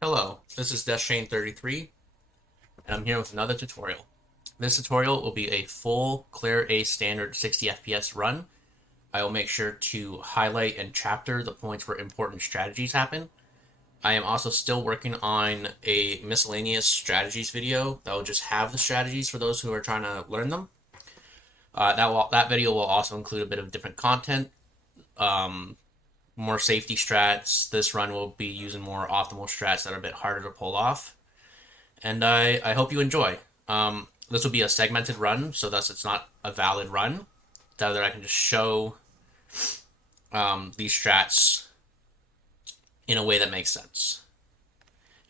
Hello, this is DeathShane33, and I'm here with another tutorial. This tutorial will be a full Claire A standard 60 FPS run. I will make sure to highlight and chapter the points where important strategies happen. I am also still working on a miscellaneous strategies video that will just have the strategies for those who are trying to learn them. That video will also include a bit of different content, more safety strats. This run will be using more optimal strats that are a bit harder to pull off. And I hope you enjoy. This will be a segmented run, so thus it's not a valid run. Rather, I can just show these strats in a way that makes sense.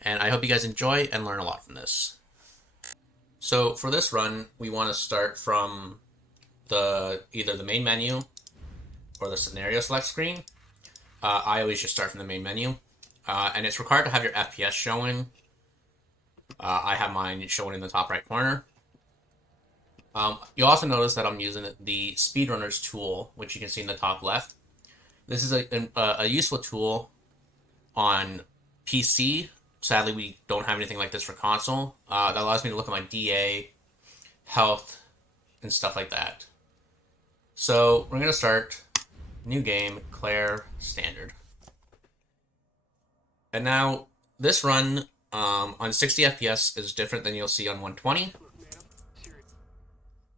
And I hope you guys enjoy and learn a lot from this. So for this run, we want to start from either the main menu or the scenario select screen. I always just start from the main menu. And it's required to have your FPS showing. I have mine showing in the top right corner. You'll also notice that I'm using the Speedrunners tool, which you can see in the top left. This is a useful tool on PC. Sadly, we don't have anything like this for console. That allows me to look at my DA, health, and stuff like that. So we're going to start new game, Claire Standard. And now this run on 60 FPS is different than you'll see on 120.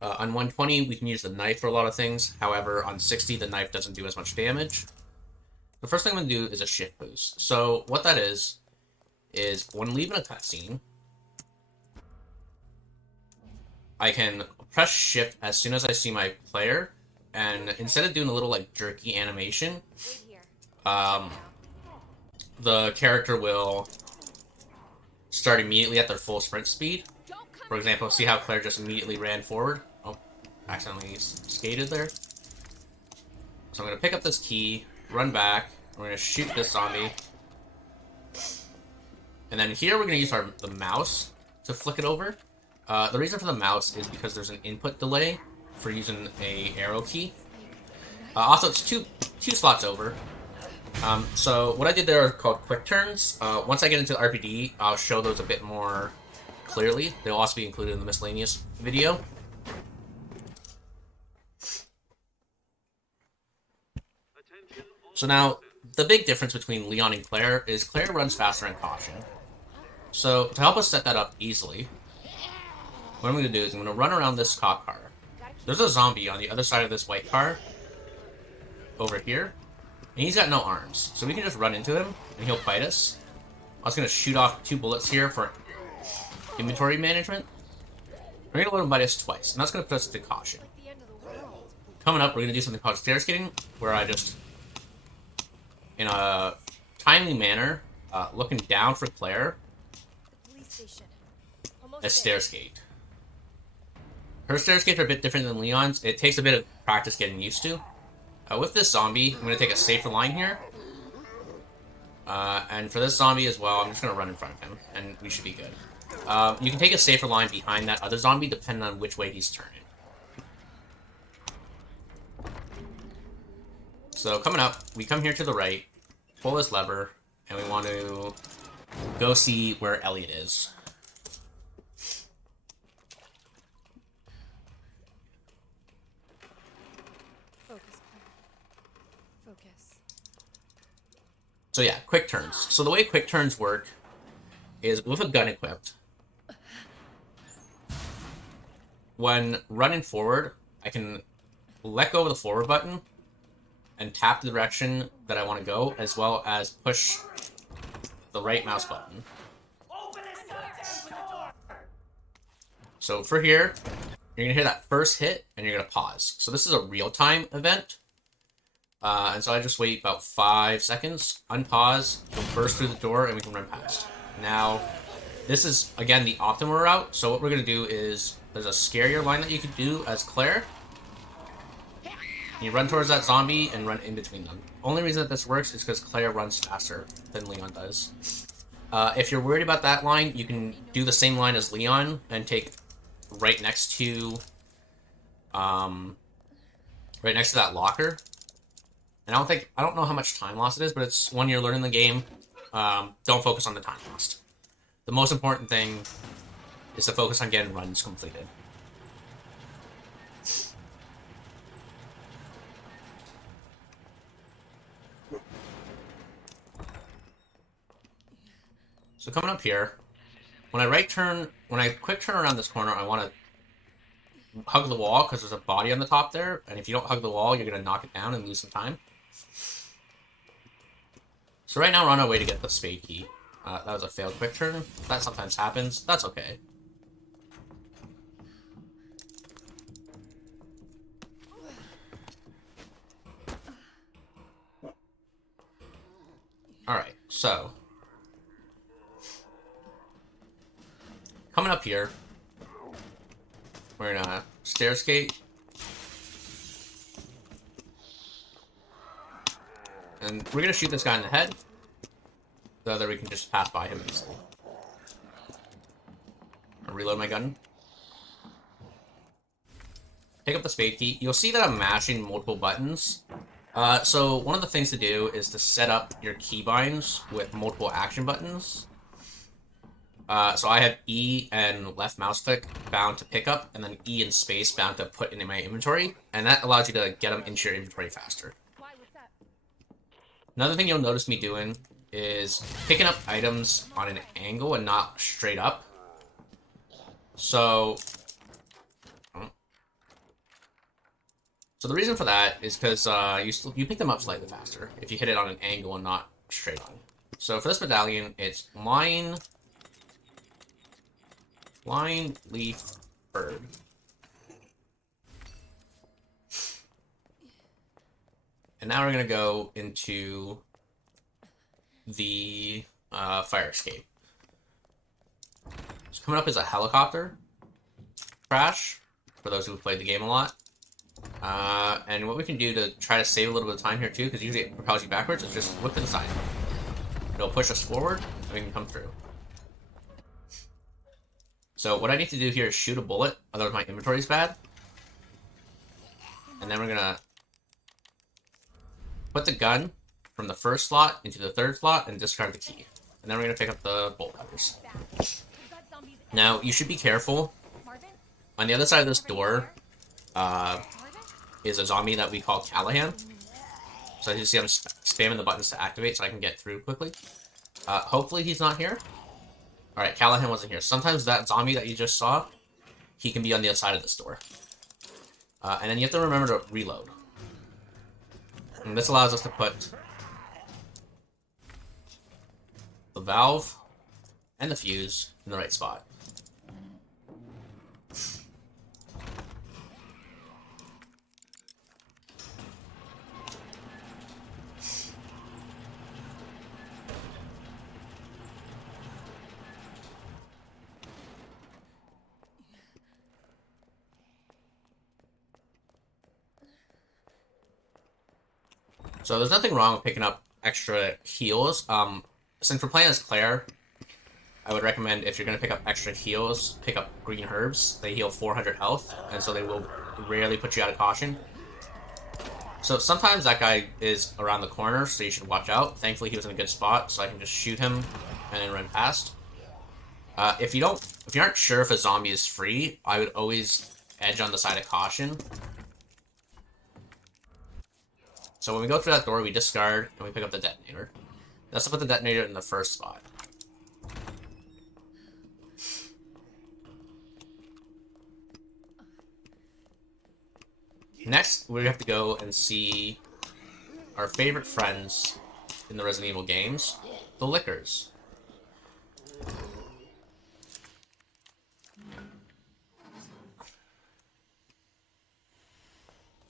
On 120, we can use the knife for a lot of things. However, on 60, the knife doesn't do as much damage. The first thing I'm going to do is a shift boost. So what that is when leaving a cutscene, I can press shift as soon as I see my player, and instead of doing a little like jerky animation, the character will start immediately at their full sprint speed. For example, see how Claire just immediately ran forward? Oh, accidentally skated there. So I'm going to pick up this key, run back, we're going to shoot this zombie. And then here we're going to use the mouse to flick it over. The reason for the mouse is because there's an input delay for using a arrow key. Also, it's two slots over. So what I did there are called Quickturns. Once I get into the RPD, I'll show those a bit more clearly. They'll also be included in the miscellaneous video. So now, the big difference between Leon and Claire is Claire runs faster in caution. So to help us set that up easily, what I'm going to do is I'm going to run around this cop car. There's a zombie on the other side of this white car, over here, and he's got no arms. So we can just run into him, and he'll fight us. I was going to shoot off 2 bullets here for inventory management. We're going to let him bite us twice, and that's going to put us to caution. Coming up, we're going to do something called Stair Skating, where I just, in a timely manner, looking down for Claire, a stair skate. Her stair skates are a bit different than Leon's. It takes a bit of practice getting used to. With this zombie, I'm going to take a safer line here. And for this zombie as well, I'm just going to run in front of him, and we should be good. You can take a safer line behind that other zombie, depending on which way he's turning. So coming up, we come here to the right, pull this lever, and we want to go see where Elliot is. So yeah, quick turns. So the way quick turns work is with a gun equipped. When running forward, I can let go of the forward button and tap the direction that I want to go, as well as push the right mouse button. So for here, you're going to hear that first hit, and you're going to pause. So this is a real-time event. And so I just wait about 5 seconds, unpause, he'll burst through the door, and we can run past. Now, this is, again, the optimal route. So what we're going to do is, there's a scarier line that you can do as Claire. You run towards that zombie and run in between them. Only reason that this works is because Claire runs faster than Leon does. If you're worried about that line, you can do the same line as Leon and take right next to that locker. And I don't know how much time loss it is, but it's when you're learning the game, don't focus on the time lost. The most important thing is to focus on getting runs completed. So coming up here, when I quick turn around this corner, I want to hug the wall because there's a body on the top there, and if you don't hug the wall, you're going to knock it down and lose some time. So right now we're on our way to get the spade key. That was a failed quick turn. That sometimes happens. That's okay. Alright, so coming up here, we're gonna stair skate. And we're gonna shoot this guy in the head, so that we can just pass by him easily. I'll reload my gun. Pick up the spade key. You'll see that I'm mashing multiple buttons. So one of the things to do is to set up your keybinds with multiple action buttons. So I have E and left mouse click bound to pick up, and then E and space bound to put into my inventory, and that allows you to get them into your inventory faster. Another thing you'll notice me doing is picking up items on an angle and not straight up. So the reason for that is because you pick them up slightly faster if you hit it on an angle and not straight on. So for this medallion, it's line, leaf, bird. And now we're going to go into the fire escape. So coming up is a helicopter crash, for those who have played the game a lot. And what we can do to try to save a little bit of time here too, because usually it propels you backwards, is just whip to the side. It'll push us forward, and we can come through. So what I need to do here is shoot a bullet, otherwise my inventory is bad. And then we're gonna put the gun from the first slot into the third slot and discard the key. And then we're gonna pick up the bolt cutters. Now, you should be careful. On the other side of this door is a zombie that we call Callahan. So as you see, I'm spamming the buttons to activate so I can get through quickly. Hopefully he's not here. Alright, Callahan wasn't here. Sometimes that zombie that you just saw, he can be on the other side of this door. And then you have to remember to reload. And this allows us to put the valve and the fuse in the right spot. So there's nothing wrong with picking up extra heals. Since we're playing as Claire, I would recommend if you're going to pick up extra heals, pick up green herbs. They heal 400 health, and so they will rarely put you out of caution. So sometimes that guy is around the corner, so you should watch out. Thankfully, he was in a good spot, so I can just shoot him and then run past. If you aren't sure if a zombie is free, I would always edge on the side of caution. So when we go through that door, we discard, and we pick up the detonator. That's to put the detonator in the first spot. Next, we have to go and see our favorite friends in the Resident Evil games, the Lickers.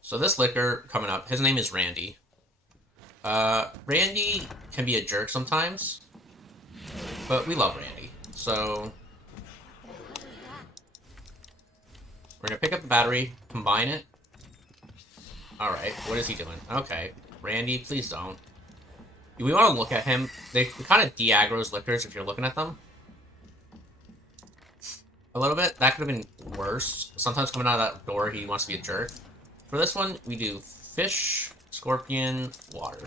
So this Licker coming up, his name is Randy. Randy can be a jerk sometimes, but we love Randy. So we're gonna pick up the battery, combine it. Alright, what is he doing? Okay, Randy, please don't. We want to look at him. They kind of de-aggro's Lickers if you're looking at them. A little bit. That could have been worse. Sometimes coming out of that door, he wants to be a jerk. For this one, we do fish, scorpion, water.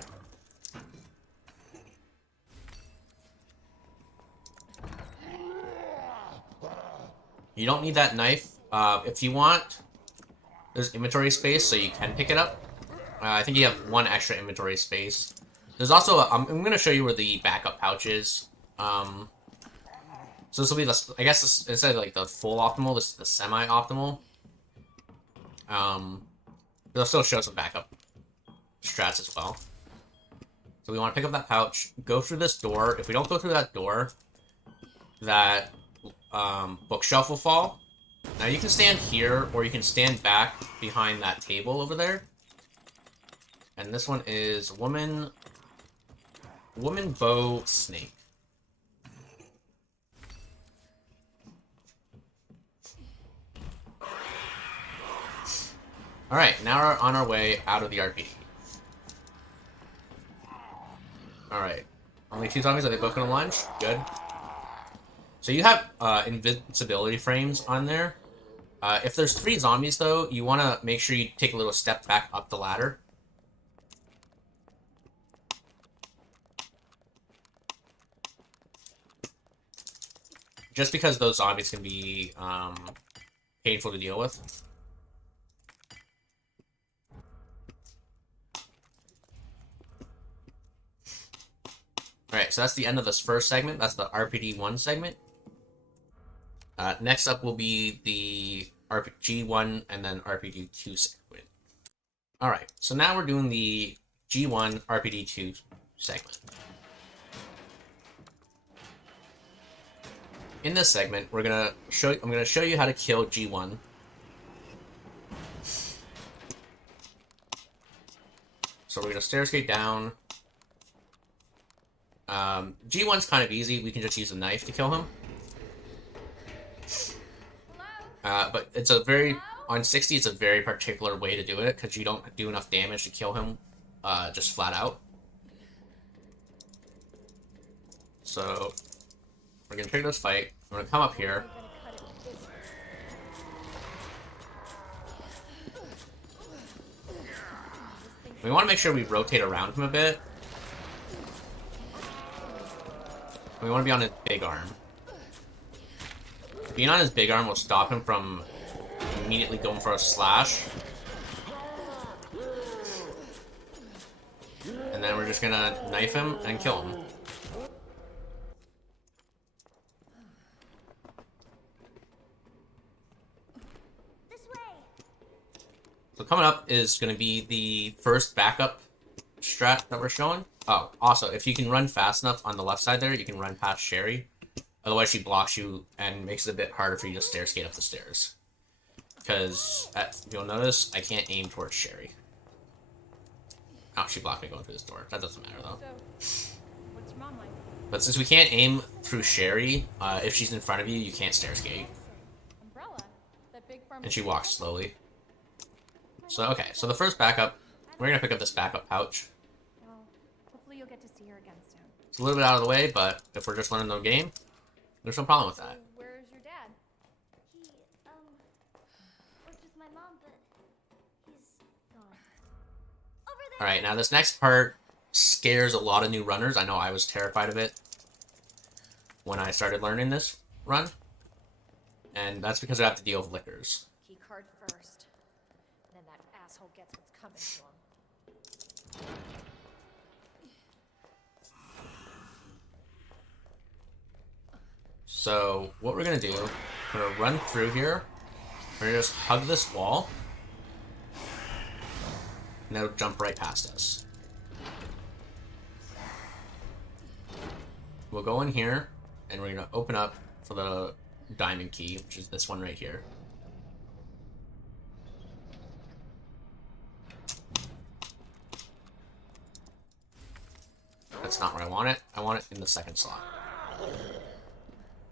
You don't need that knife. If you want, there's inventory space, so you can pick it up. I think you have one extra inventory space. There's also I'm going to show you where the backup pouch is. So this will be the, I guess this, instead of like the full optimal, this is the semi-optimal. They'll still show some backup strats as well. So we want to pick up that pouch, go through this door. If we don't go through that door, that bookshelf will fall. Now you can stand here, or you can stand back behind that table over there. And this one is woman bow snake. Alright, now we're on our way out of the RPG. Alright. Only 2 zombies, are they both gonna lunge? Good. So you have invincibility frames on there. If there's 3 zombies, though, you want to make sure you take a little step back up the ladder. Just because those zombies can be painful to deal with. Alright, so that's the end of this first segment. That's the RPD1 segment. Next up will be the RPG1 and then RPD2 segment. Alright, so now we're doing the G1 RPD2 segment. In this segment, I'm gonna show you how to kill G1. So we're gonna stair skate down. G1's kind of easy. We can just use a knife to kill him. But it's a very, on 60, it's a very particular way to do it, because you don't do enough damage to kill him just flat out. So, we're going to pick this fight. I'm going to come up here. We want to make sure we rotate around him a bit. We want to be on his big arm. Being on his big arm will stop him from immediately going for a slash. And then we're just gonna knife him and kill him. This way. So coming up is gonna be the first backup strat that we're showing. Oh, also, if you can run fast enough on the left side there, you can run past Sherry. Otherwise, she blocks you and makes it a bit harder for you to stair skate up the stairs. Because, you'll notice, I can't aim towards Sherry. Oh, she blocked me going through this door. That doesn't matter, though. So, what's your mom like? But since we can't aim through Sherry, if she's in front of you, you can't stair skate. Umbrella. That big farm. And she walks slowly. So, okay, so the first backup, we're going to pick up this backup pouch. Well, hopefully you'll get to see her again soon. It's a little bit out of the way, but if we're just learning the game, there's no problem with that. Where's your dad? He, worked with my mom, but he's gone. Over there! Alright, now this next part scares a lot of new runners. I know I was terrified of it when I started learning this run. And that's because I have to deal with lickers. Key card first. And then that asshole gets what's coming to him. So, what we're going to do, we're going to run through here. We're going to just hug this wall. And it'll jump right past us. We'll go in here, and we're going to open up for the diamond key, which is this one right here. That's not where I want it. I want it in the second slot.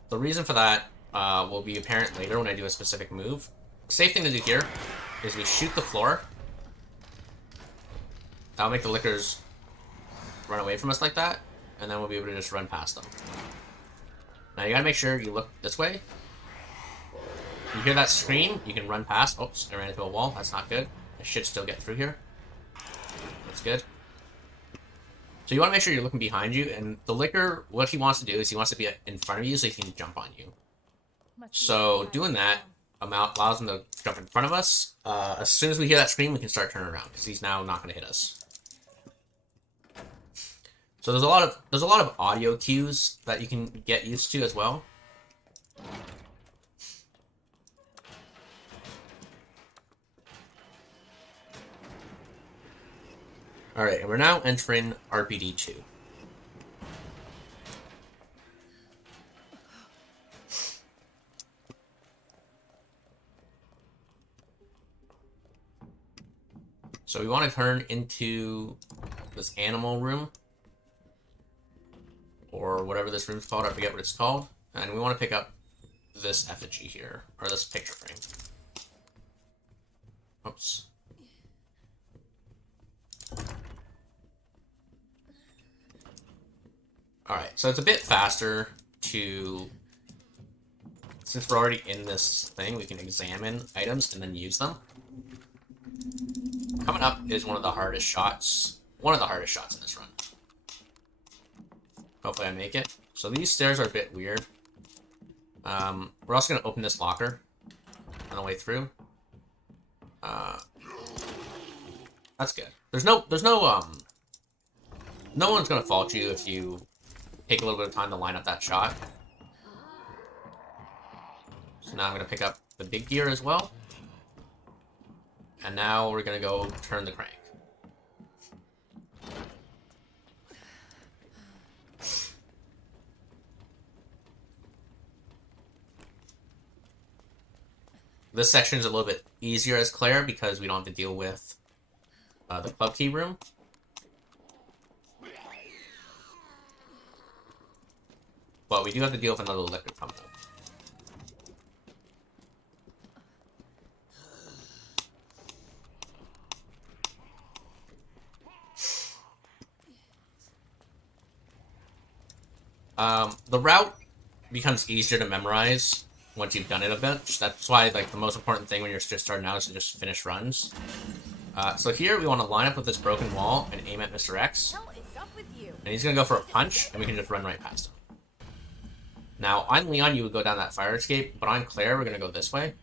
The reason for that will be apparent later when I do a specific move. The safe thing to do here is we shoot the floor. That'll make the lickers run away from us like that, and then we'll be able to just run past them. Now you gotta make sure you look this way. You hear that scream, you can run past. Oops, I ran into a wall. That's not good. I should still get through here. That's good. So you want to make sure you're looking behind you, and the licker, what he wants to do is he wants to be in front of you so he can jump on you. Must be So inside doing that allows him to jump in front of us. As soon as we hear that scream, we can start turning around because he's now not going to hit us. So there's a lot of audio cues that you can get used to as well. All right, and we're now entering RPD 2. So we want to turn into this animal room, or whatever this room's called. I forget what it's called. And we want to pick up this effigy here, or this picture frame. Oops. Alright, so it's a bit faster to... Since we're already in this thing, we can examine items and then use them. Coming up is one of the hardest shots. One of the hardest shots in this run. Hopefully I make it. So these stairs are a bit weird. We're also going to open this locker on the way through. That's good. No one's going to fault you if you take a little bit of time to line up that shot. So now I'm going to pick up the big gear as well. And now we're going to go turn the crank. This section is a little bit easier as Claire because we don't have to deal with the club key room. But we do have to deal with another liquid tumble. The route becomes easier to memorize once you've done it a bit. That's why, like, the most important thing when you're just starting out is to just finish runs. So here we want to line up with this broken wall and aim at Mr. X. And he's going to go for a punch, and we can just run right past him. Now, on Leon, you would go down that fire escape, but on Claire, we're going to go this way.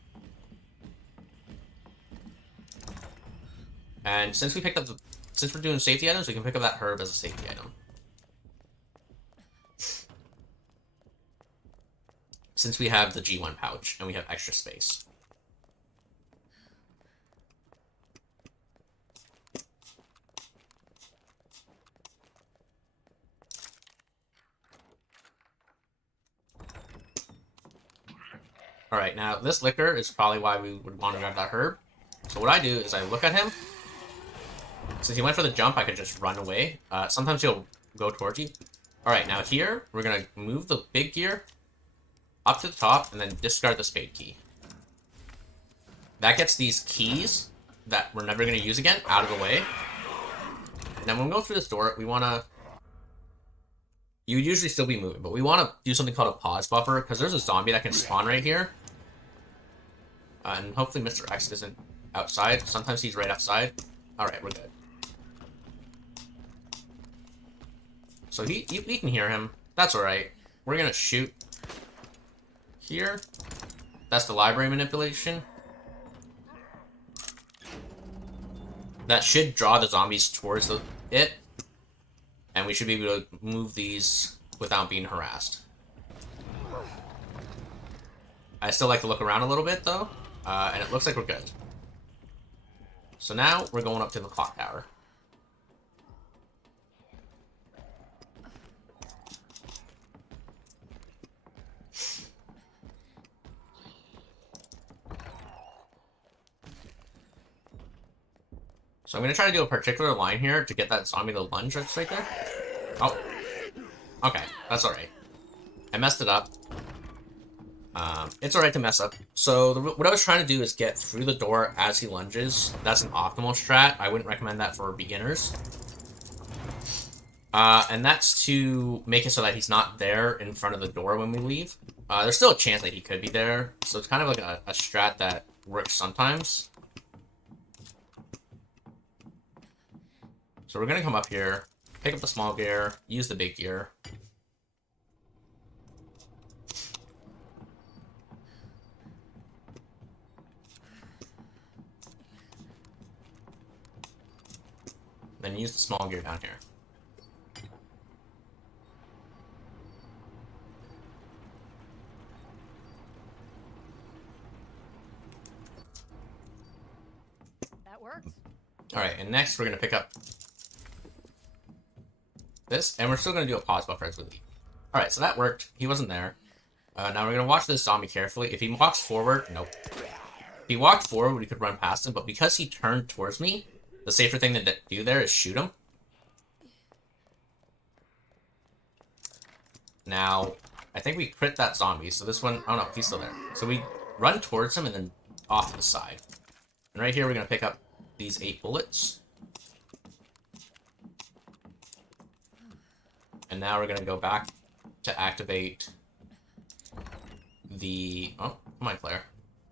And since we picked up since we're doing safety items, we can pick up that herb as a safety item. Since we have the G1 pouch, and we have extra space. Alright, now this liquor is probably why we would want to grab that herb. So what I do is I look at him. Since he went for the jump, I could just run away. Sometimes he'll go towards you. Alright, now here, we're going to move the big gear up to the top, and then discard the spade key. That gets these keys that we're never going to use again out of the way. And then when we go through this door, we want to... You would usually still be moving, but we want to do something called a pause buffer, because there's a zombie that can spawn right here. And hopefully Mr. X isn't outside. Sometimes he's right outside. Alright, we're good. So we can hear him. That's alright. We're going to shoot here. That's the library manipulation. That should draw the zombies towards it. And we should be able to move these without being harassed. I still like to look around a little bit, though. And it looks like we're good. So now, we're going up to the clock tower. So I'm going to try to do a particular line here to get that zombie to lunge that's right there. Oh. Okay, that's alright. I messed it up. It's alright to mess up. So what I was trying to do is get through the door as he lunges. That's an optimal strat. I wouldn't recommend that for beginners. And that's to make it so that he's not there in front of the door when we leave. There's still a chance that he could be there. So it's kind of like a strat that works sometimes. So we're going to come up here, pick up the small gear, use the big gear. and use the small gear down here. That worked. Alright, and next we're going to pick up this, and we're still going to do a pause buffer as we leave. Alright, so that worked. He wasn't there. Now we're going to watch this zombie carefully. If he walks forward, nope. If he walked forward, we could run past him, but because he turned towards me, the safer thing to do there is shoot him. Now, I think we crit that zombie, so this one, oh no, he's still there. So we run towards him and then off to the side. And right here, we're going to pick up these 8 bullets. And now we're going to go back to activate the... Oh, come on, Claire.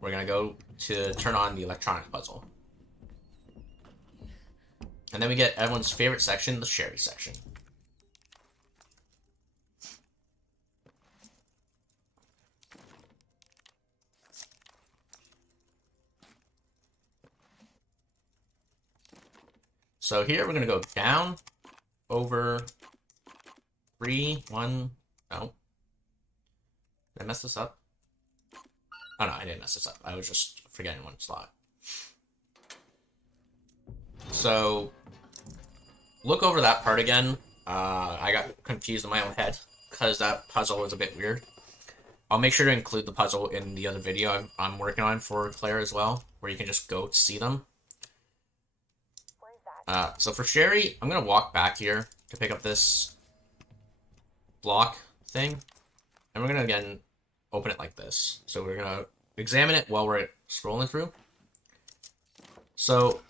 We're going to go to turn on the electronic puzzle. And then we get everyone's favorite section, the Sherry section. So here we're going to go down, over, 3, 1, no. Did I mess this up? Oh no, I didn't mess this up. I was just forgetting one slot. So, look over that part again. I got confused in my own head, because that puzzle was a bit weird. I'll make sure to include the puzzle in the other video I'm working on for Claire as well, where you can just go see them. So for Sherry, I'm going to walk back here to pick up this block thing. And we're going to, again, open it like this. So we're going to examine it while we're scrolling through. So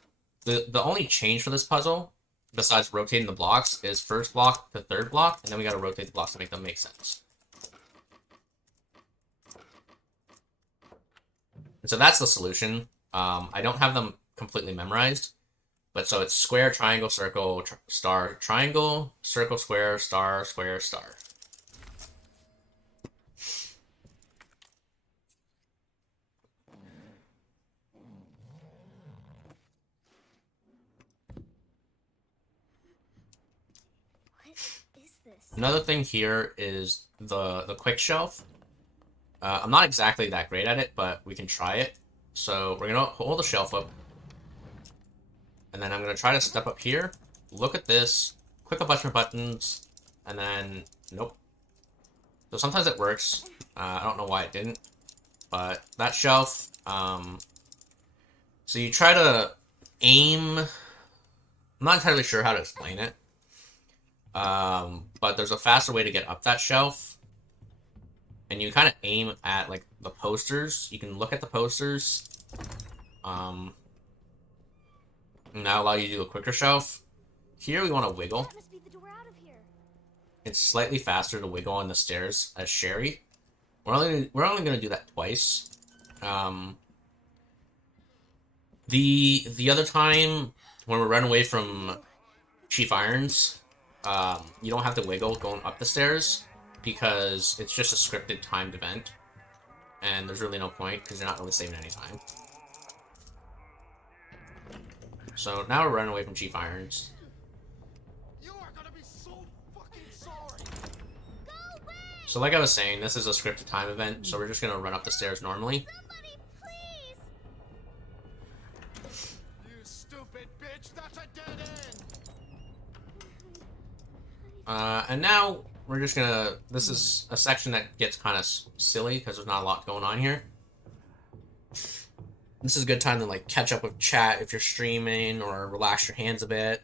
the only change for this puzzle, besides rotating the blocks, is first block to third block. And then we got to rotate the blocks to make them make sense. And so that's the solution. I don't have them completely memorized. But so it's square, triangle, circle, star, triangle, circle, square, star, square, star. What is this? Another thing here is the quick shelf. I'm not exactly that great at it, but we can try it. So we're going to hold the shelf up. And then I'm going to try to step up here, look at this, click a bunch of buttons, and then, nope. So sometimes it works. I don't know why it didn't. But that shelf, so you try to aim, I'm not entirely sure how to explain it. But there's a faster way to get up that shelf. And you kind of aim at, like, the posters. You can look at the posters. Now allow you to do a quicker shelf. Here we want to wiggle. That must be the door out of here. It's slightly faster to wiggle on the stairs as Sherry. We're only going to do that twice. The other time when we run away from Chief Irons, you don't have to wiggle going up the stairs because it's just a scripted timed event, and there's really no point because you're not really saving any time. So now we're running away from Chief Irons. You are gonna be so fucking sorry. Go away! So like I was saying, this is a scripted time event, so we're just gonna run up the stairs normally. Somebody, please! You stupid bitch, that's a dead end. And now we're just gonna... This is a section that gets kind of silly because there's not a lot going on here. This is a good time to like catch up with chat if you're streaming or relax your hands a bit.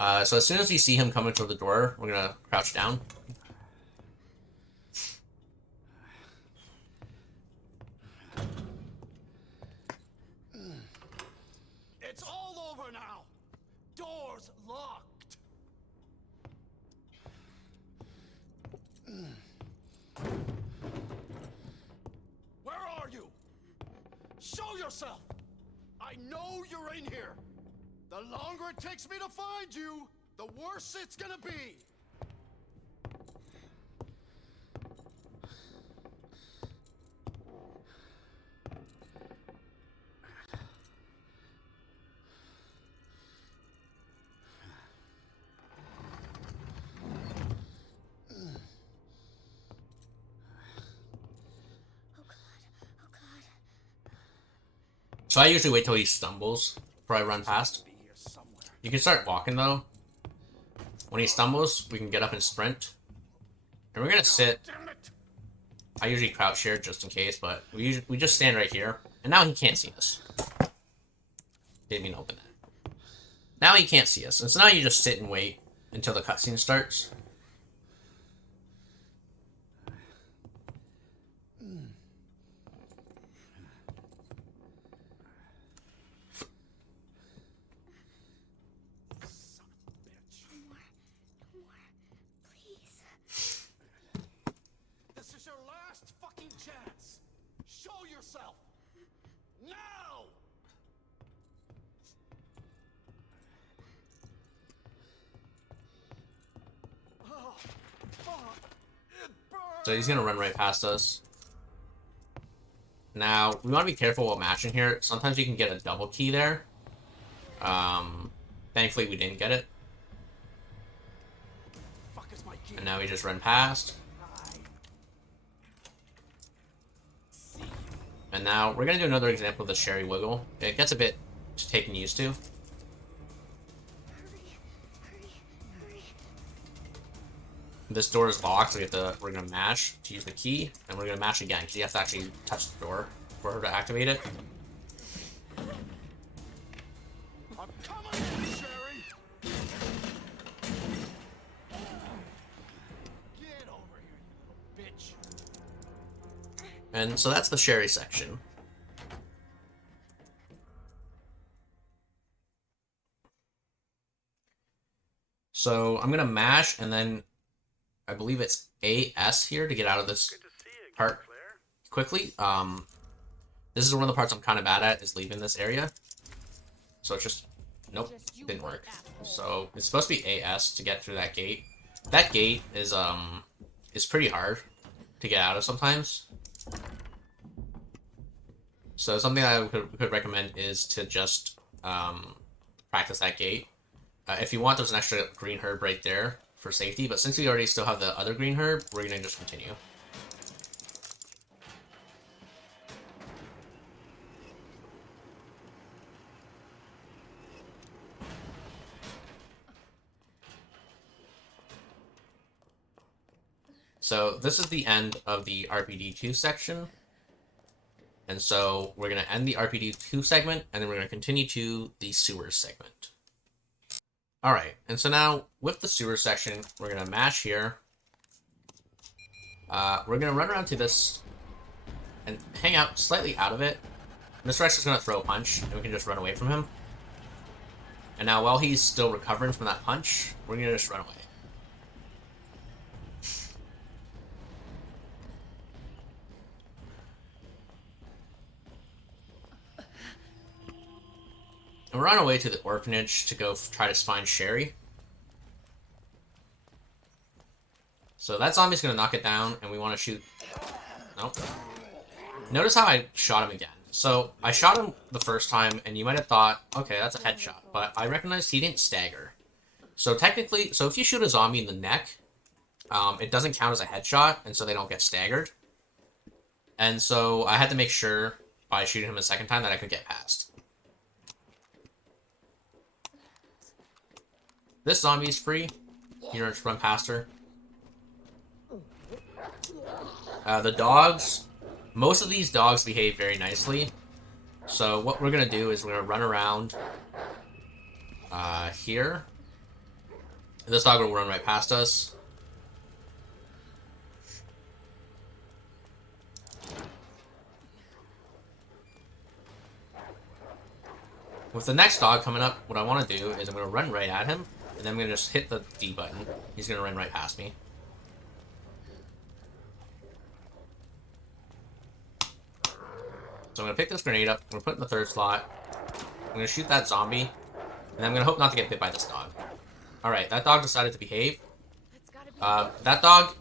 So as soon as you see him coming through the door, we're gonna crouch down. It's all over now. Doors locked. Where are you? Show yourself! I know you're in here. The longer it takes me to find you, the worse it's gonna be. So I usually wait till he stumbles before I run past. Be here somewhere. You can start walking though. When he stumbles, we can get up and sprint. And we're gonna sit. Damn it! I usually crouch here just in case, but we just stand right here. And now he can't see us. Didn't mean to open that. Now he can't see us. And so now you just sit and wait until the cutscene starts. Son of a bitch. No more. Please. This is your last fucking chance. Show yourself. Now! Oh, fuck. It burns. So he's gonna run right past us. Now, we want to be careful while matching here. Sometimes you can get a double key there. Thankfully we didn't get it. Fuck is my key? And now we just run past. And now we're gonna do another example of the Sherry Wiggle. It gets a bit taken used to. Hurry. This door is locked, so we're gonna mash to use the key, and we're gonna mash again, because you have to actually touch the door for her to activate it. I'm coming in, Sherry. Get over here, you little bitch. And so that's the Sherry section. So I'm gonna mash, and then I believe it's AS here to get out of this part quickly. This is one of the parts I'm kind of bad at, is leaving this area. So it's just, nope, didn't work. So it's supposed to be AS to get through that gate. That gate is pretty hard to get out of sometimes. So something I could recommend is to just practice that gate. If you want, there's an extra green herb right there for safety, but since we already still have the other green herb, we're gonna just continue. So this is the end of the RPD2 section. And so we're going to end the RPD2 segment, and then we're going to continue to the sewers segment. All right, and so now with the sewer section, we're going to mash here. We're going to run around to this and hang out slightly out of it. Mr. X is going to throw a punch, and we can just run away from him. And now while he's still recovering from that punch, we're going to just run away. And we're on our way to the orphanage to go try to find Sherry. So that zombie's going to knock it down, and we want to shoot... Nope. Notice how I shot him again. So I shot him the first time, and you might have thought, okay, that's a headshot. But I recognized he didn't stagger. So technically, so if you shoot a zombie in the neck, it doesn't count as a headshot, and so they don't get staggered. And so I had to make sure, by shooting him a second time, that I could get past. This zombie is free. You just run past her. The dogs, most of these dogs behave very nicely. So what we're going to do is we're going to run around here. This dog will run right past us. With the next dog coming up, what I want to do is I'm going to run right at him. And then I'm going to just hit the D button. He's going to run right past me. So I'm going to pick this grenade up. I'm going to put it in the third slot. I'm going to shoot that zombie. And I'm going to hope not to get bit by this dog. Alright, that dog decided to behave. That dog,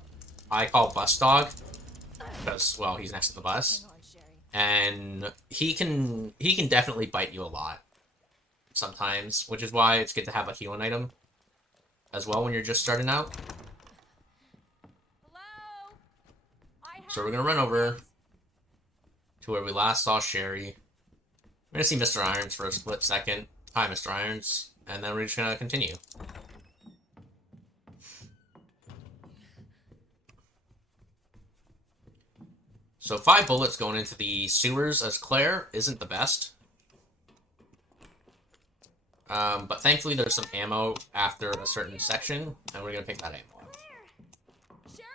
I call Bus Dog. Because, well, he's next to the bus. And he can definitely bite you a lot. Sometimes. Which is why it's good to have a healing item as well when you're just starting out. Hello? So we're gonna run over to where we last saw Sherry. We're gonna see Mr. Irons for a split second. Hi, Mr. Irons. And then we're just gonna continue. So 5 bullets going into the sewers as Claire isn't the best. But thankfully there's some ammo after a certain section, and we're gonna pick that ammo up. Sherry,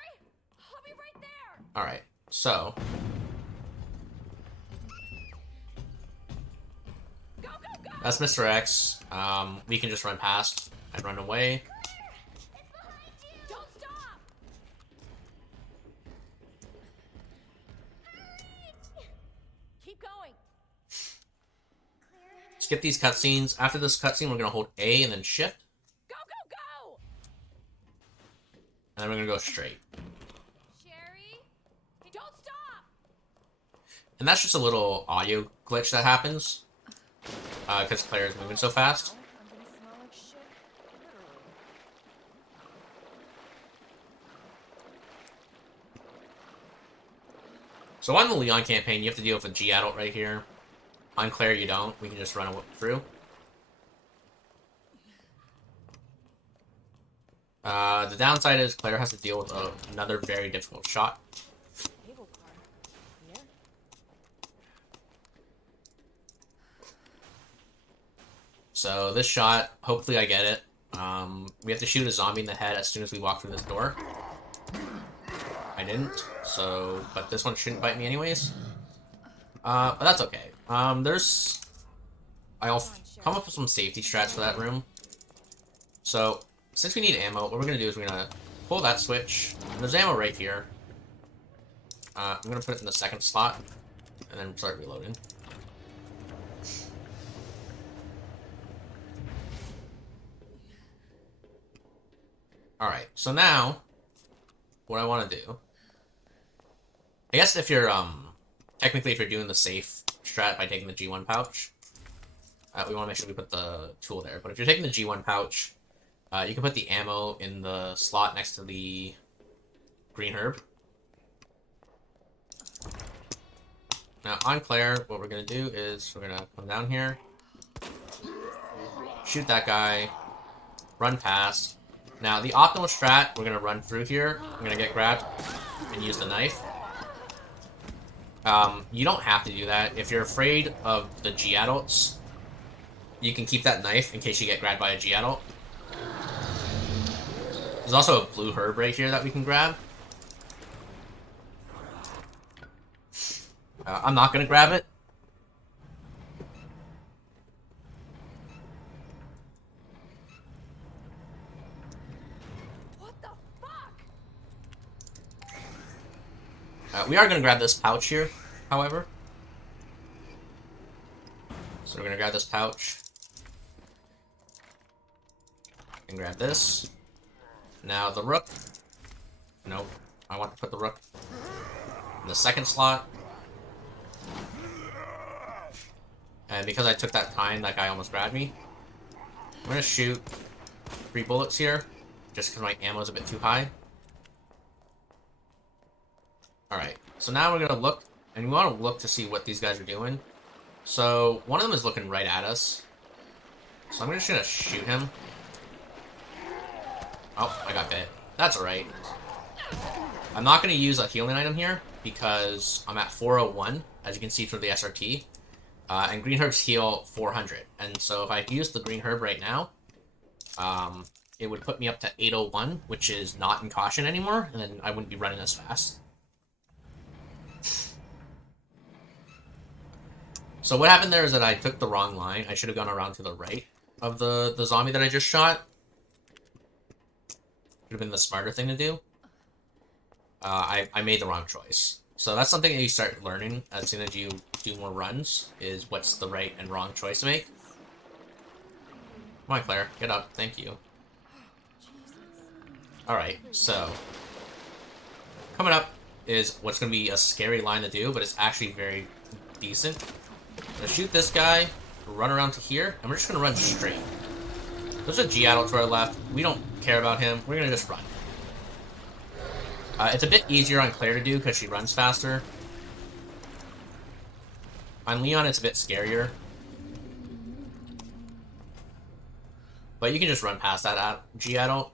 I'll be right there. Alright, so... Go, go, go. that's Mr. X. We can just run past and run away. Don't stop. Keep going. Skip these cutscenes. After this cutscene, we're gonna hold A and then shift, Go, go, go. and then we're gonna go straight. Sherry, don't stop. And that's just a little audio glitch that happens. Because Claire is moving so fast. I'm gonna smell like shit. Literally. So on the Leon campaign, you have to deal with a GAdult right here. On Claire, you don't. We can just run through. The downside is Claire has to deal with another very difficult shot. Cable car. Yeah. So this shot, hopefully I get it. We have to shoot a zombie in the head as soon as we walk through this door. I didn't, so... but this one shouldn't bite me anyways. But that's okay. I'll come up with some safety strats for that room. So, since we need ammo, what we're gonna do is we're gonna pull that switch. And there's ammo right here. I'm gonna put it in the second slot, and then start reloading. Alright, so now, what I want to do... I guess if you're, technically if you're doing the safe strat by taking the G1 pouch, we want to make sure we put the tool there. But if you're taking the G1 pouch, you can put the ammo in the slot next to the green herb. Now, on Claire, what we're going to do is we're going to come down here, shoot that guy, run past. Now, the optimal strat, we're going to run through here, we're going to get grabbed, and use the knife. You don't have to do that. If you're afraid of the GAdults, you can keep that knife in case you get grabbed by a GAdult. There's also a blue herb right here that we can grab. I'm not going to grab it. What the fuck? We are going to grab this pouch here, however. So we're going to grab this pouch. And grab this. Now the rook. Nope. I want to put the rook in the second slot. And because I took that time, that guy almost grabbed me. I'm going to shoot 3 bullets here, just because my ammo is a bit too high. Alright, so now we're going to look, and we want to look to see what these guys are doing. So, one of them is looking right at us. So I'm just going to shoot him. Oh, I got bit. That's alright. I'm not going to use a healing item here, because I'm at 401, as you can see through the SRT. And green herbs heal 400. And so if I use the green herb right now, it would put me up to 801, which is not in caution anymore, and then I wouldn't be running as fast. So what happened there is that I took the wrong line. I should have gone around to the right of the zombie that I just shot. Would have been the smarter thing to do. I made the wrong choice. So that's something that you start learning as soon as you do more runs, is what's the right and wrong choice to make. Come on, Claire. Get up. Thank you. Alright, so... coming up is what's going to be a scary line to do, but it's actually very decent. I'm going to shoot this guy, run around to here, and we're just going to run straight. There's a GAdult to our left. We don't care about him. We're going to just run. It's a bit easier on Claire to do because she runs faster. On Leon, it's a bit scarier But you can just run past that at GAdult.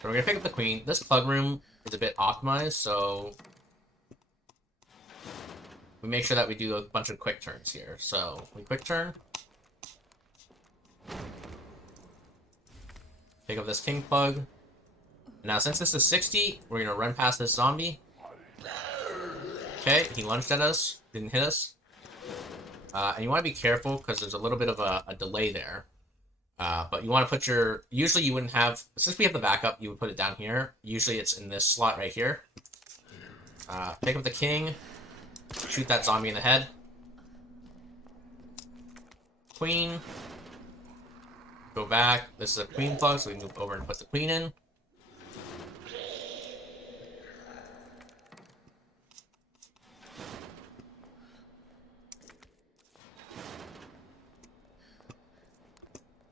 So we're gonna pick up the queen. This plug room is a bit optimized, so we make sure that we do a bunch of quick turns here. So we quick turn. Pick up this king plug. Now since this is 60, we're gonna run past this zombie. Okay, he lunged at us, didn't hit us. And you want to be careful because there's a little bit of a delay there. But you want to put your... Usually you wouldn't have... Since we have the backup, you would put it down here. Usually it's in this slot right here. Pick up the king. Shoot that zombie in the head. Queen. Go back. This is a queen plug, so we move over and put the queen in.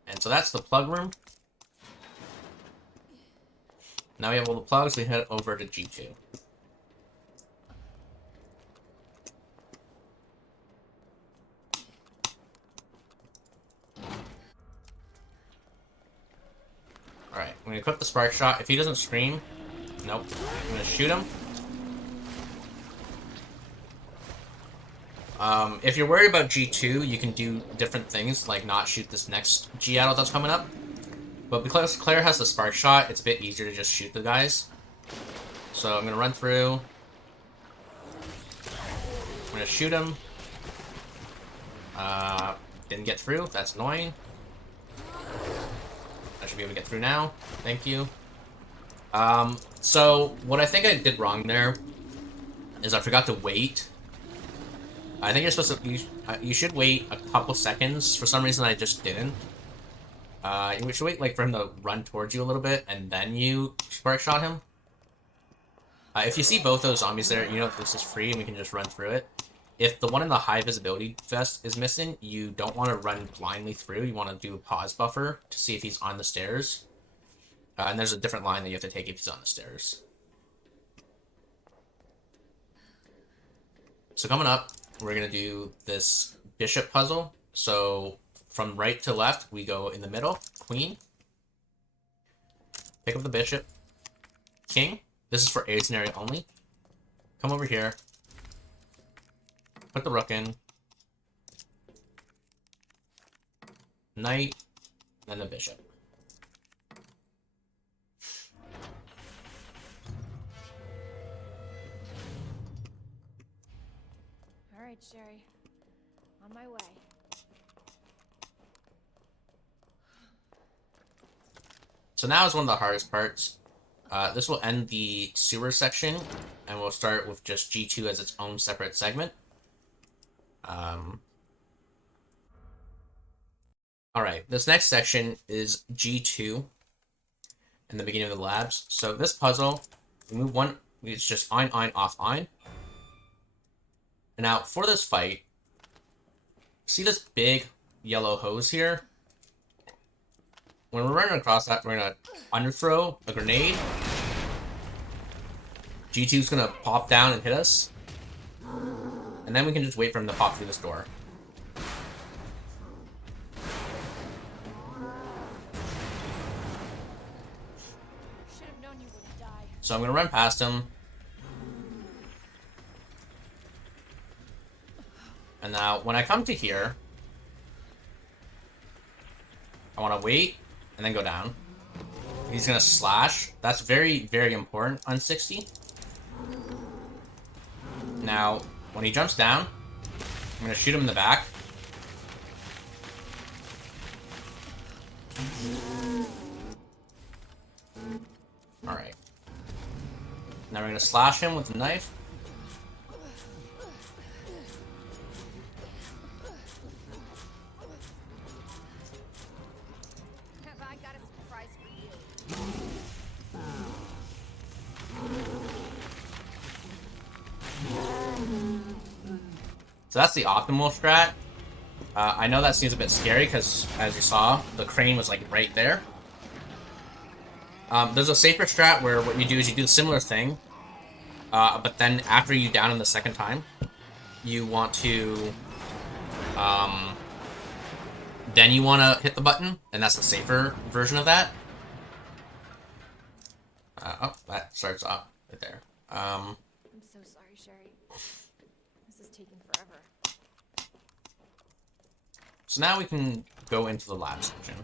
And so that's the plug room. Now we have all the plugs, we head over to G2. Alright, I'm gonna equip the spark shot. If he doesn't scream, nope. I'm gonna shoot him. If you're worried about G2, you can do different things, like not shoot this next GAdult that's coming up. But because Claire has the spark shot, it's a bit easier to just shoot the guys. So I'm gonna run through. I'm gonna shoot him. Didn't get through, that's annoying. I should be able to get through now. Thank you. So what I think I did wrong there is I forgot to wait. I think you're supposed to... You should wait a couple seconds. For some reason, I just didn't. You should wait, like, for him to run towards you a little bit, and then you spark shot him. If you see both those zombies there, you know this is free, and we can just run through it. If the one in the high visibility vest is missing, you don't want to run blindly through. You want to do a pause buffer to see if he's on the stairs. And there's a different line that you have to take if he's on the stairs. So coming up, we're going to do this bishop puzzle. So from right to left, we go in the middle, queen. Pick up the bishop. King. This is for A scenario only. Come over here. Put the rook in. Knight. And the bishop. Alright, Sherry. On my way. So now is one of the hardest parts. This will end the sewer section, and we'll start with just G2 as its own separate segment. Alright, this next section is G2 in the beginning of the labs. So this puzzle, we move one, it's just on, off, on. And now, for this fight, see this big yellow hose here? When we're running across that, we're going to underthrow a grenade. G2's going to pop down and hit us. And then we can just wait for him to pop through this door. Should have known you would die. So I'm going to run past him. And now, when I come to here, I want to wait, and then go down. He's going to slash. That's very, very important on 60. Now, when he jumps down, I'm going to shoot him in the back. Alright. Now we're going to slash him with the knife. Have I got a surprise for you? So that's the optimal strat. I know that seems a bit scary because, as you saw, the crane was like right there. There's a safer strat where what you do is you do a similar thing, but then after you down him the second time, you want to, then you want to hit the button, and that's the safer version of that. Oh, that starts off right there. I'm so sorry, Sherry. This is taking forever. So now we can go into the lab section.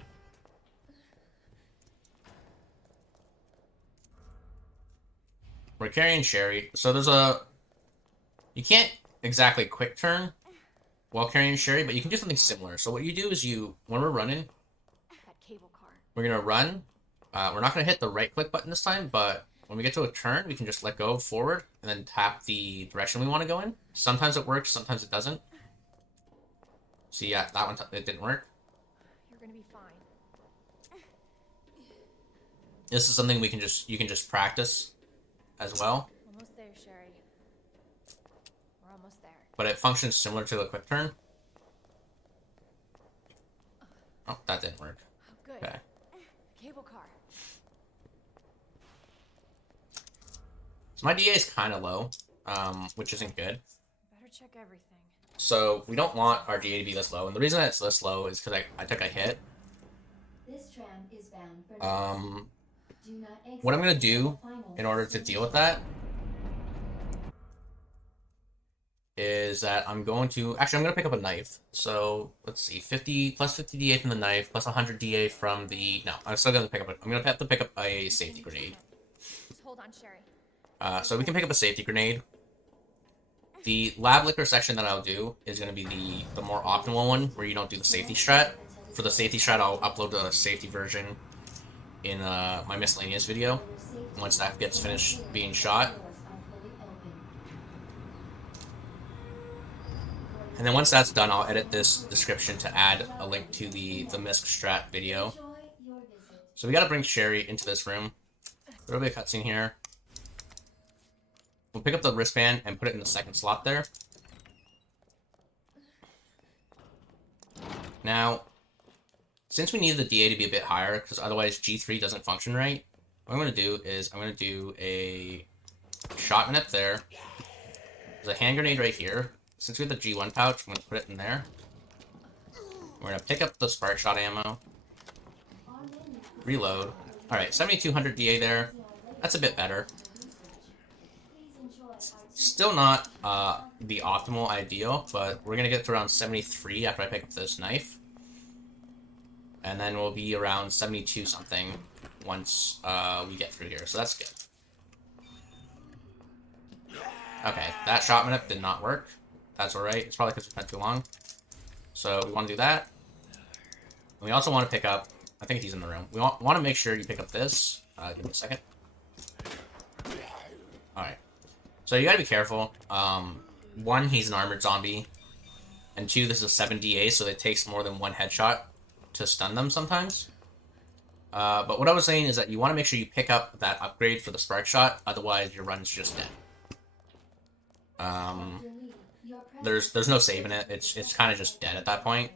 We're carrying Sherry. So there's a... You can't exactly quick turn while carrying Sherry, but you can do something similar. So what you do is you, when we're running, That cable car. we're going to run. We're not going to hit the right click button this time, but when we get to a turn, we can just let go forward and then tap the direction we want to go in. Sometimes it works, sometimes it doesn't. See, yeah, that one, it didn't work. You're gonna be fine. This is something you can just practice as well. Almost there, Sherry. We're almost there. But it functions similar to the quick turn. Oh, that didn't work. Oh, good. Okay. Cable car. So my DA is kind of low, which isn't good. Better check everything. So we don't want our DA to be this low. And the reason that it's this low is because I took a hit. This tram is bound for Do not exit What I'm going to do the final in order to deal with that is that I'm going to pick up a knife. So let's see, 50 plus 50 DA from the knife plus 100 DA from the, no, I'm still going to pick up, I'm going to have to pick up a safety grenade. Just hold on, Sherry. So we can pick up a safety grenade. The lab liquor section that I'll do is going to be the more optimal one where you don't do the safety strat. For the safety strat, I'll upload the safety version in my miscellaneous video once that gets finished being shot. And then once that's done, I'll edit this description to add a link to the misc strat video. So we got to bring Sherry into this room. There'll be a cutscene here. We'll pick up the wristband and put it in the second slot there. Now, since we need the DA to be a bit higher, because otherwise G3 doesn't function right, what I'm going to do is I'm going to do a shotgun up there. There's a hand grenade right here. Since we have the G1 pouch, I'm going to put it in there. We're going to pick up the spark shot ammo. Reload. Alright, 7200 DA there. That's a bit better. Still not the optimal ideal, but we're going to get to around 73 after I pick up this knife. And then we'll be around 72 something once we get through here, so that's good. Okay, that shotgun up did not work. That's alright, it's probably because we spent too long. So we want to do that. And we also want to pick up, I think he's in the room. We want to make sure you pick up this. Give me a second. Alright. So you gotta be careful. One, he's an armored zombie. And two, this is a 7 DA, so it takes more than one headshot to stun them sometimes. But what I was saying is that you want to make sure you pick up that upgrade for the spark shot, otherwise your run's just dead. There's no saving it. It's kind of just dead at that point.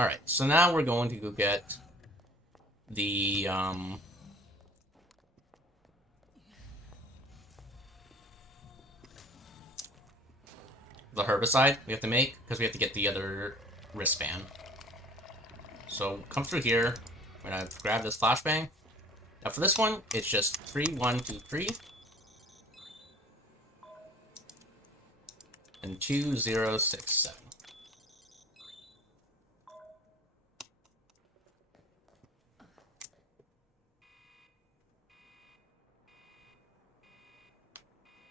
Alright, so now we're going to go get the herbicide we have to make, because we have to get the other wristband. So come through here, I'm gonna grab this flashbang. Now for this one, it's just 3, 1, 2, 3. And 2, 0, 6, 7.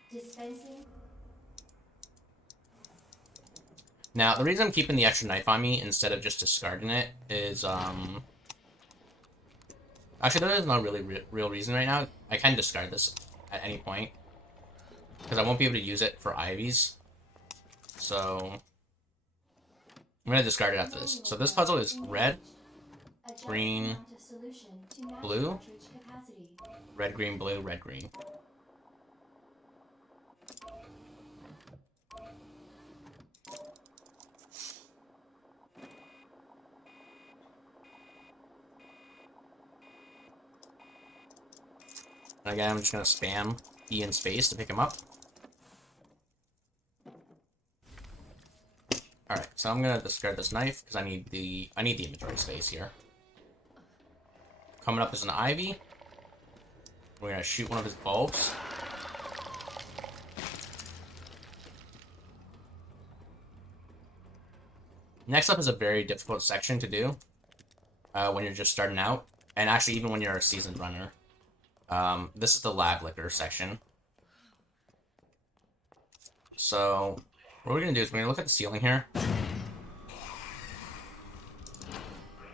Dispensing. Now, the reason I'm keeping the extra knife on me instead of just discarding it is, Actually, there is no really real reason right now. I can discard this at any point. Because I won't be able to use it for Ivies. So I'm going to discard it after this. So this puzzle is red, green, blue, red, green, blue, red, green. And again, I'm just going to spam E in space to pick him up. Alright, so I'm going to discard this knife because I need the inventory space here. Coming up is an Ivy. We're going to shoot one of his bulbs. Next up is a very difficult section to do when you're just starting out. And actually, even when you're a seasoned runner. This is the lab liquor section. So, what we're going to do is we're going to look at the ceiling here.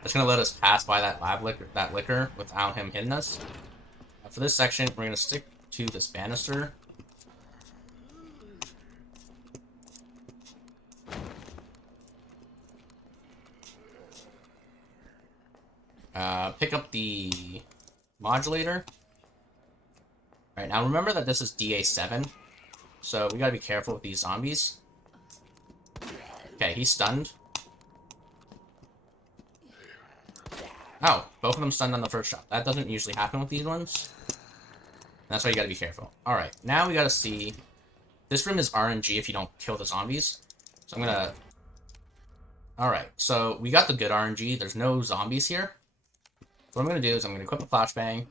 That's going to let us pass by that liquor without him hitting us. For this section, we're going to stick to this banister. Pick up the modulator. Alright, now remember that this is DA7, so we gotta be careful with these zombies. Okay, he's stunned. Oh, both of them stunned on the first shot. That doesn't usually happen with these ones. That's why you gotta be careful. Alright, now we gotta see... This room is RNG if you don't kill the zombies. So I'm gonna... Alright, so we got the good RNG. There's no zombies here. What I'm gonna do is I'm gonna equip a flashbang,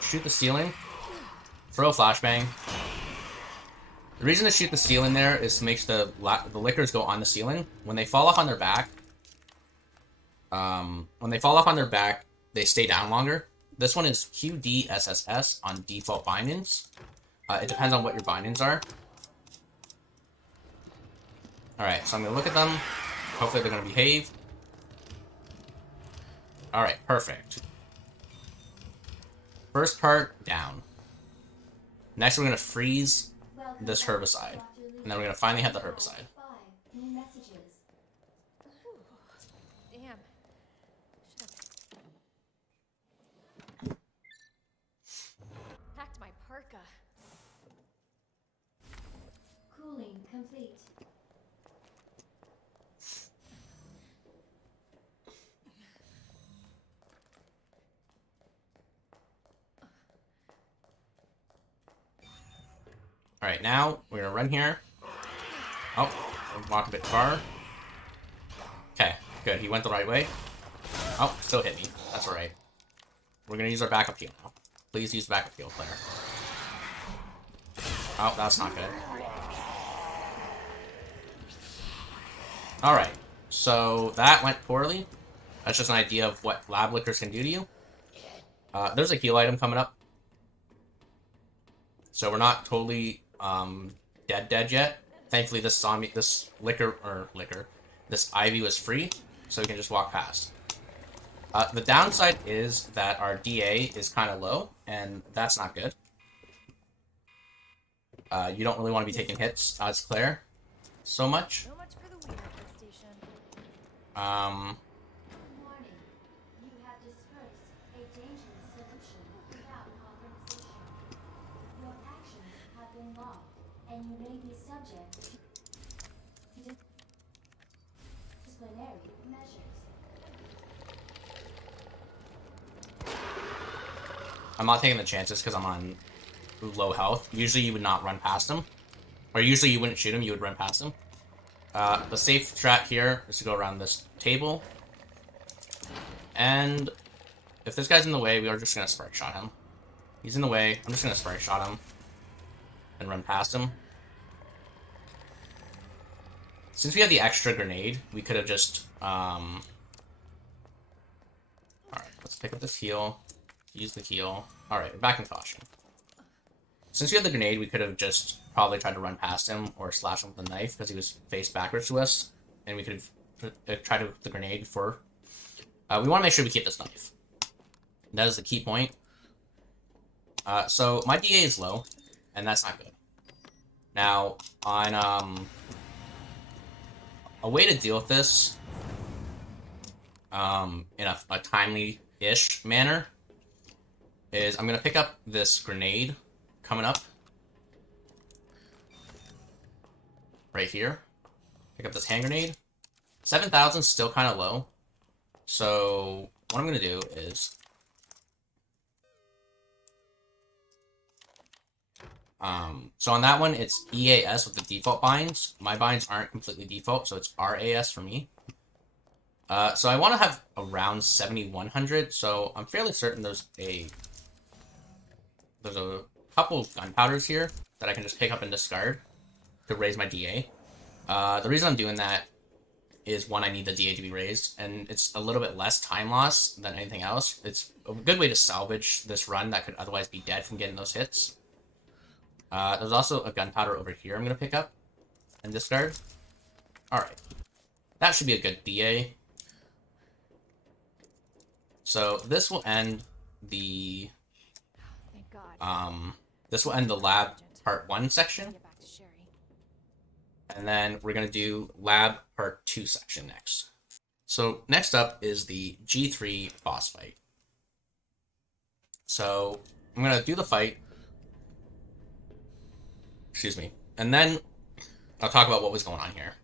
shoot the ceiling, throw a flashbang. The reason to shoot the ceiling there is to make the liquors go on the ceiling. When they fall off on their back, they stay down longer. This one is QDSSS on default bindings. It depends on what your bindings are. Alright, so I'm gonna look at them. Hopefully they're gonna behave. Alright, perfect. First part, down. Next, we're going to freeze this herbicide. And then we're going to finally have the herbicide. Damn. Packed my parka. Cooling complete. Alright, now we're going to run here. Oh, walk a bit far. Okay, good. He went the right way. Oh, still hit me. That's alright. We're going to use our backup heal now. Please use backup heal, player. Oh, that's not good. Alright, so that went poorly. That's just an idea of what lab liquors can do to you. There's a heal item coming up. So we're not totally dead yet. Thankfully, this Ivy was free, so we can just walk past. The downside is that our DA is kind of low, and that's not good. You don't really want to be taking hits as Claire so much. So much for the weed station. Warning. You have dispersed a dangerous solution without authorization. Your actions have been logged, and you may be subject to disciplinary measures. I'm not taking the chances because I'm on low health. Usually you would not run past him. Or usually you wouldn't shoot him, you would run past him. The safe strat here is to go around this table. And if this guy's in the way, we are just going to spark shot him. He's in the way. I'm just going to spark shot him. And run past him. Since we have the extra grenade, we could have just... Alright, let's pick up this heal. Use the heal. Alright, we're back in caution. Since we had the grenade, we could have just probably tried to run past him or slash him with the knife because he was face backwards to us. And we could have tried to with the grenade before. We want to make sure we keep this knife. That is the key point. So my DA is low, and that's not good. Now, on a way to deal with this, in a timely-ish manner, is I'm gonna pick up this grenade coming up right here. Pick up this hand grenade. 7,000 is still kind of low, so what I'm gonna do is so on that one, it's EAS with the default binds. My binds aren't completely default, so it's RAS for me. So I want to have around 7,100, so I'm fairly certain there's a couple of gunpowders here that I can just pick up and discard to raise my DA. The reason I'm doing that is, one, I need the DA to be raised, and it's a little bit less time loss than anything else. It's a good way to salvage this run that could otherwise be dead from getting those hits. There's also a gunpowder over here I'm going to pick up and discard. Alright. That should be a good DA. So this will end the... Thank God. This will end the lab part 1 section. Get back to Sherry. And then we're going to do lab part 2 section next. So next up is the G3 boss fight. So I'm going to do the fight. Excuse me. And then I'll talk about what was going on here.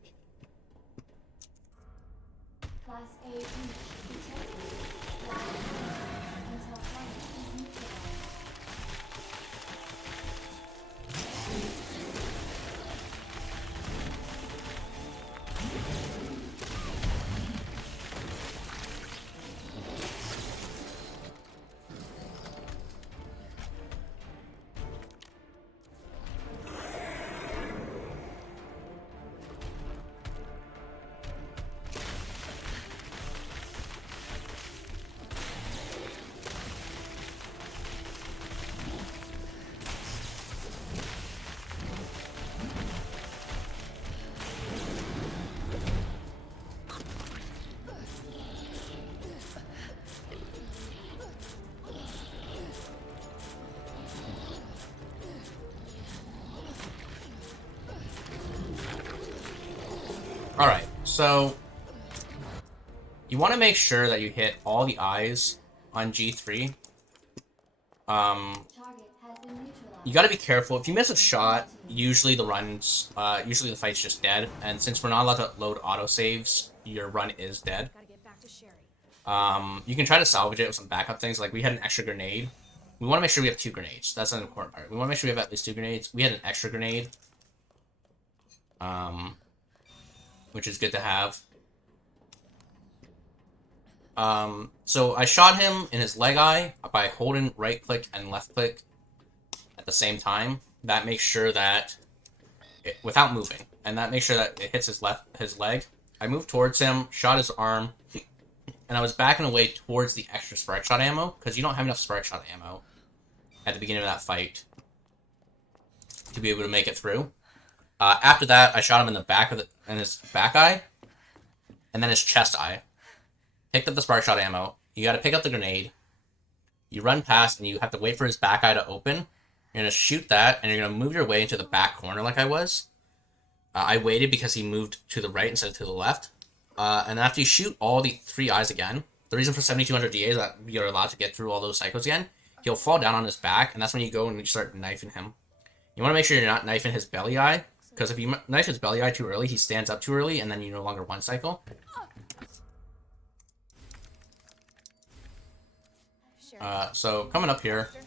Class A breach detected. Until target is neutralized. Alright, so you want to make sure that you hit all the eyes on G3. Target has been neutralized. You got to be careful. If you miss a shot, usually the fight's just dead. And since we're not allowed to load autosaves, your run is dead. Gotta get back to Sherry. You can try to salvage it with some backup things. Like, we had an extra grenade. We want to make sure we have 2 grenades. That's an important part. We want to make sure we have at least 2 grenades. We had an extra grenade. Which is good to have. So I shot him in his leg eye by holding right click and left click at the same time. That makes sure that, without moving, and that makes sure that it hits his leg. I moved towards him, shot his arm, and I was backing away towards the extra spark shot ammo, because you don't have enough spark shot ammo at the beginning of that fight to be able to make it through. After that, I shot him in the back of in his back eye, and then his chest eye. Picked up the spark shot ammo. You got to pick up the grenade. You run past, and you have to wait for his back eye to open. You're gonna shoot that, and you're gonna move your way into the back corner like I was. I waited because he moved to the right instead of to the left. And after you shoot all the 3 eyes again, the reason for 7,200 DA is that you're allowed to get through all those cycles again. He'll fall down on his back, and that's when you go and you start knifing him. You want to make sure you're not knifing his belly eye. Because if you knife his belly eye too early, he stands up too early, and then you no longer one cycle. Sherry. So coming up here, I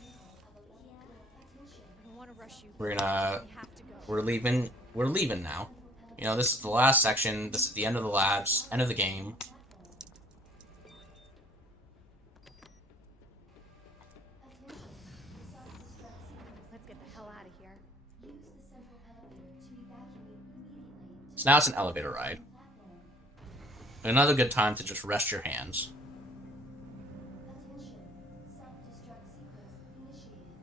don't want to rush you. we're gonna We have to go. we're leaving now. You know, this is the last section. This is the end of the labs, end of the game. Let's get the hell out of here. Use the central elevator to evacuate immediately. So now it's an elevator ride. Another good time to just rest your hands. Attention. Self-destruct sequence initiated.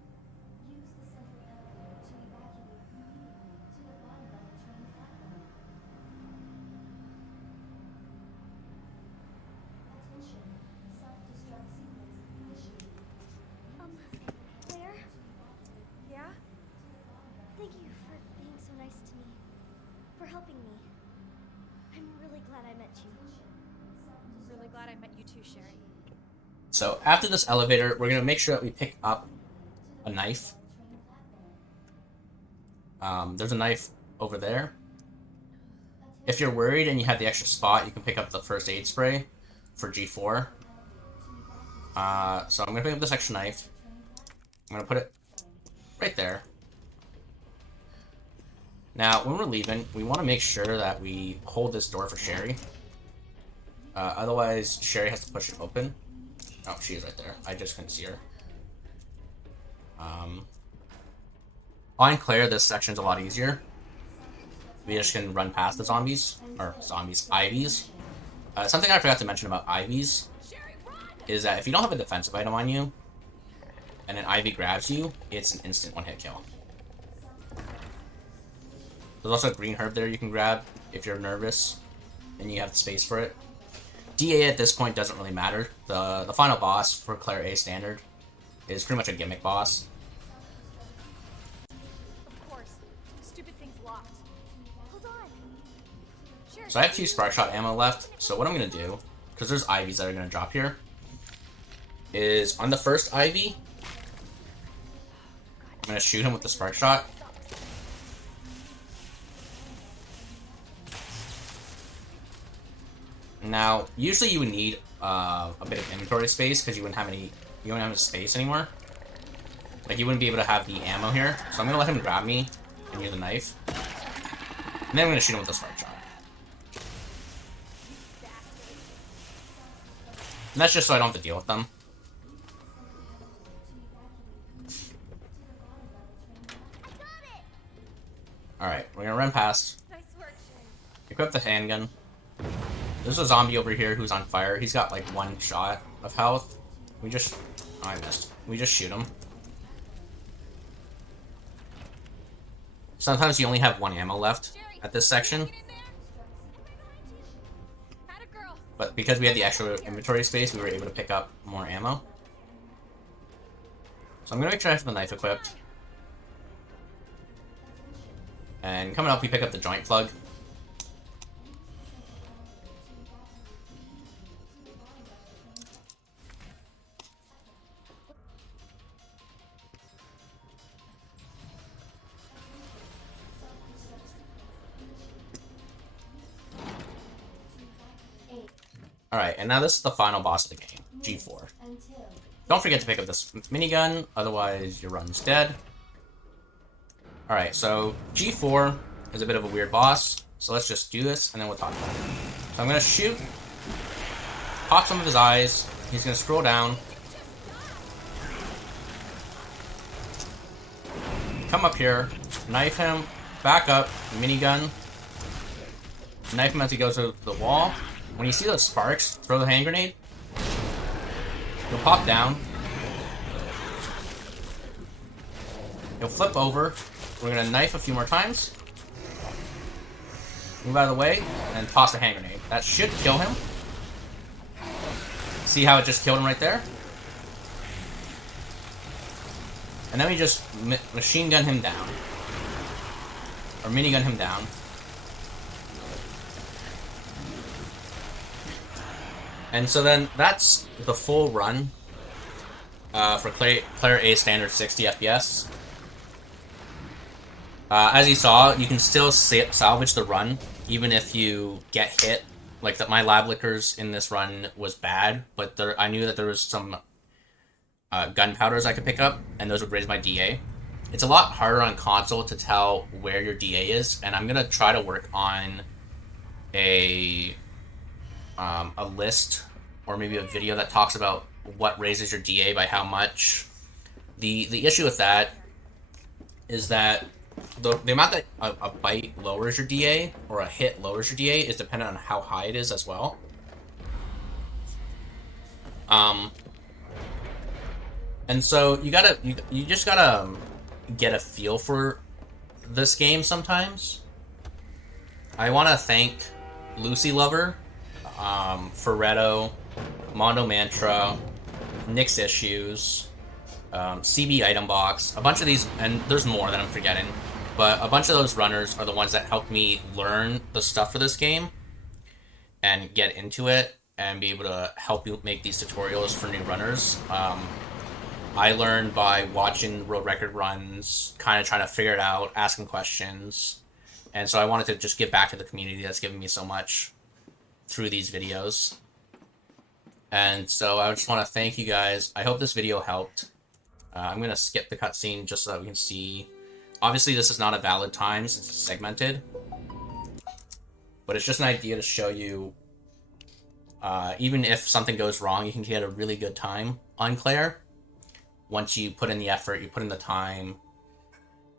Use the central elevator to evacuate immediately to the bottom of the train platform. Attention. Self-destruct sequence initiated. for helping me. I'm really glad I met you. I'm really glad I met you too, Sherry. So after this elevator, we're gonna make sure that we pick up a knife. There's a knife over there. If you're worried and you have the extra spot, you can pick up the first aid spray for G4. So I'm gonna pick up this extra knife. I'm gonna put it right there. Now, when we're leaving, we want to make sure that we hold this door for Sherry. Otherwise, Sherry has to push it open. Oh, she is right there. I just couldn't see her. On Claire, this section's a lot easier. We just can run past the zombies. Or zombies, Ivies. Something I forgot to mention about Ivies is that if you don't have a defensive item on you, and an Ivy grabs you, it's an instant one-hit kill. There's also a green herb there you can grab if you're nervous and you have the space for it. DA at this point doesn't really matter. The final boss for Claire A standard is pretty much a gimmick boss. Of course. Stupid thing's locked. Hold on. Sherry, So I have 2 spark shot ammo left. So what I'm gonna do, because there's Ivies that are gonna drop here, is on the first Ivy, I'm gonna shoot him with the spark shot. Now, usually you would need a bit of inventory space because you wouldn't have any space anymore. Like you wouldn't be able to have the ammo here. So I'm gonna let him grab me and use the knife, and then I'm gonna shoot him with the spark shot. And that's just so I don't have to deal with them. Alright, we're gonna run past. Nice work, Sherry. Equip the handgun. There's a zombie over here who's on fire. He's got like 1 shot of health. Oh, I missed. We just shoot him. Sometimes you only have 1 ammo left at this section. Get in there. Atta girl. But because we had the extra inventory space, we were able to pick up more ammo. So I'm gonna make sure I have the knife equipped. And coming up, we pick up the joint plug. Alright, and now this is the final boss of the game, G4. Don't forget to pick up this minigun, otherwise your run's dead. Alright, so G4 is a bit of a weird boss, so let's just do this and then we'll talk about it. So I'm gonna shoot, pop some of his eyes, he's gonna scroll down, come up here, knife him, back up, minigun, knife him as he goes to the wall. When you see those sparks, throw the hand grenade. He'll pop down. He'll flip over. We're gonna knife a few more times. Move out of the way, and toss the hand grenade. That should kill him. See how it just killed him right there? And then we just machine gun him down. Or minigun him down. And so then that's the full run for Claire A standard 60 FPS. As you saw, you can still salvage the run even if you get hit. Like that, my lab liquors in this run was bad, but I knew that there was some gunpowders I could pick up, and those would raise my DA. It's a lot harder on console to tell where your DA is, and I'm gonna try to work on a list or maybe a video that talks about what raises your DA by how much. The issue with that is that the amount that a bite lowers your DA or a hit lowers your DA is dependent on how high it is as well. And so you just gotta get a feel for this game sometimes. I want to thank LucyLover, Furetto, MondoMantra, Nick's Issues, CBItemBox, a bunch of these, and there's more that I'm forgetting. But a bunch of those runners are the ones that helped me learn the stuff for this game and get into it and be able to help you make these tutorials for new runners. I learned by watching world record runs, kind of trying to figure it out, asking questions. And so I wanted to just give back to the community that's given me so much through these videos. And so I just want to thank you guys. I hope this video helped. I'm going to skip the cutscene just so that we can see. Obviously, this is not a valid time since it's segmented. But it's just an idea to show you, even if something goes wrong, you can get a really good time on Claire. Once you put in the effort, you put in the time,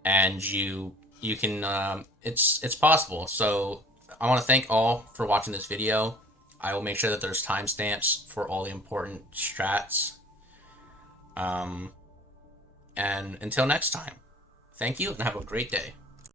and you can, it's possible. So I want to thank all for watching this video. I will make sure that there's timestamps for all the important strats. And until next time, thank you and have a great day.